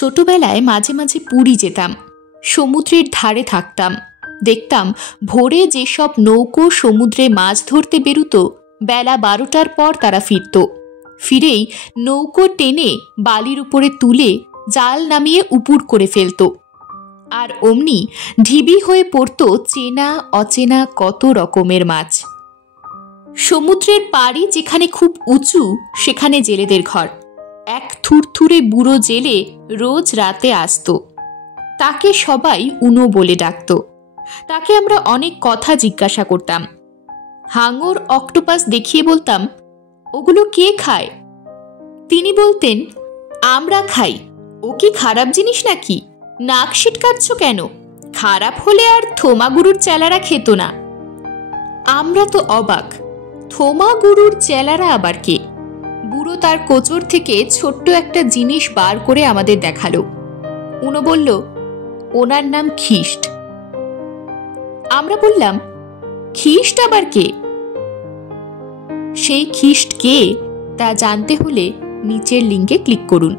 ছোটবেলায় মাঝে মাঝে পুরী যেতাম, সমুদ্রের ধারে থাকতাম। দেখতাম ভোরে যেসব নৌকো সমুদ্রে মাছ ধরতে বেরুতো, বেলা 12টার পর তারা ফিরত। ফিরেই নৌকো টেনে বালির উপরে তুলে জাল নামিয়ে উপুড় করে ফেলত। আর অমনি ঢিবি হয়ে পড়ত চেনা অচেনা কত রকমের মাছ। সমুদ্রের পাড়ি যেখানে খুব উঁচু, সেখানে জেলেদের ঘর। এক থুরথুরে বুড়ো জেলে রোজ রাতে আসতো। তাকে সবাই উনো বলে ডাকত। তাকে আমরা অনেক কথা জিজ্ঞাসা করতাম। হাঙর অক্টোপাস দেখিয়ে বলতাম, ওগুলো কে খায়? তিনি বলতেন, আমরা খাই। ও কি খারাপ জিনিস নাকি? নাক সিটকাচ্ছ কেন? খারাপ হলে আর থোমা গুরুর চেলারা খেত না। আমরা তো অবাক, থোমা গুরুর চেলারা আবার কে? বুড়ো তার কোচর থেকে ছোট্ট একটা জিনিস বার করে আমাদের দেখালো। উনো বলল, ওনার নাম খিস্ট। আমরা বললাম, খিস্ট আবার কে? সেই খিস্ট কে তা জানতে হলে নিচের লিঙ্কে ক্লিক করুন।